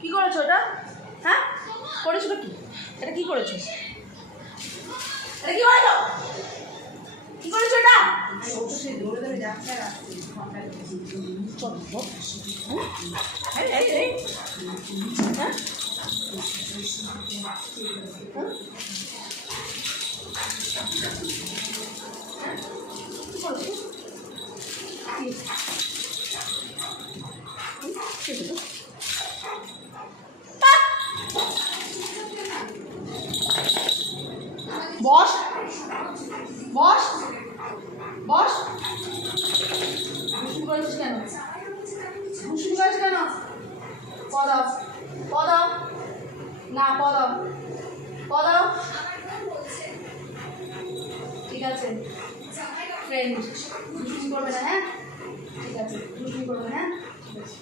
কি করেছো এটা? হ্যাঁ করেছো কি? এটা কি করেছো? এটা কি করেছো? কি করেছো এটা? বস বস বস দুষ্টুমি করেছিস কেন? দুষ্টুমি করেছিস কেন? পদাও পদাও না পদাও পদাও। ঠিক আছে ফ্রেন্ড দুষ্টুমি করবে না, হ্যাঁ ঠিক আছে দুষ্টুমি করবে না, হ্যাঁ ঠিক আছে।